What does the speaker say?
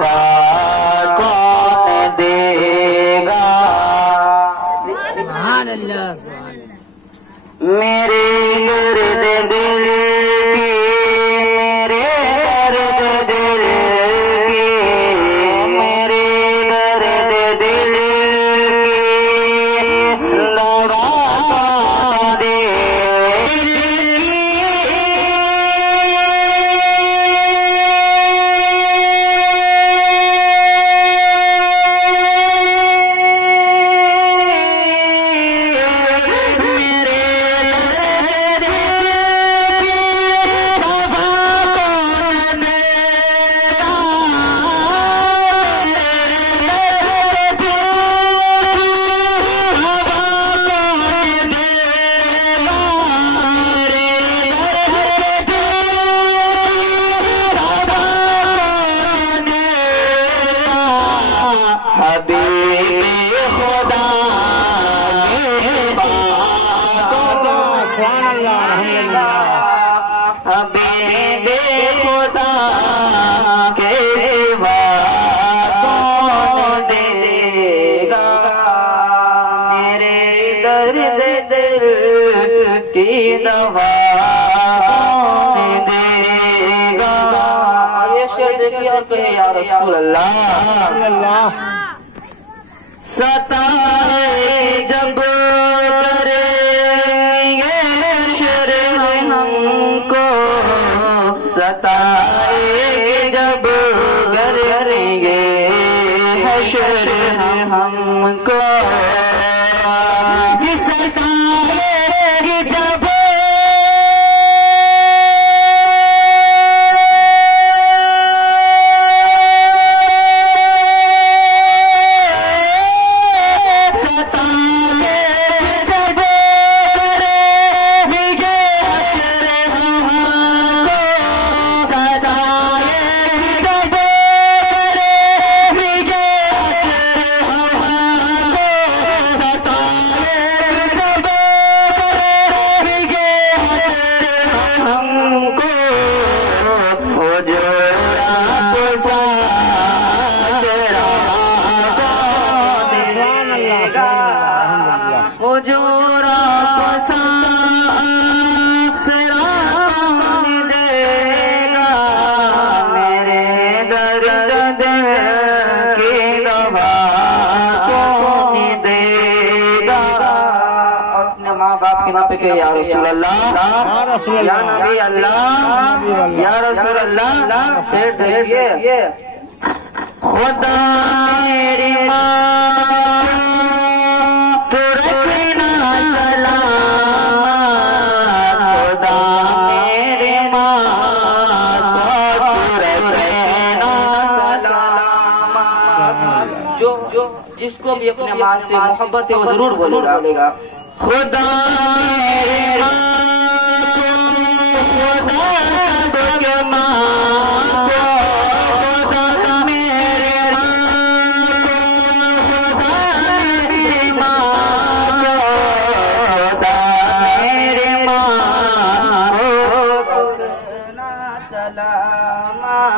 دوا کون دے گا؟ سبحان اللہ میرے درد دل کی، میرے درد دل کی، میرے درد دل کی دوا کون دے حبیب خدا کے سوا کون دے گا؟ میرے درد دل کی دوا کون دے گا؟ یہ شعر دیکھیے اور کہے یا رسول اللہ ستائے جب ستائے جب کریں گے حشر ہم کو، ستائے جب یا رسول اللہ یا نبی اللہ یا رسول اللہ پھر دیکھیے خدا میری ماں تو رکھنا سلام، خدا میری ماں تو رکھنا سلام، جو جس کو بھی اپنے ماں سے محبت ہے وہ ضرور بولے گا خدا میرے ماں کو، خدا سب کے ماں کو، خدا میرے ماں کو، خدا میری ماں کو، خدا میرے ماں کو کرنا سلامات،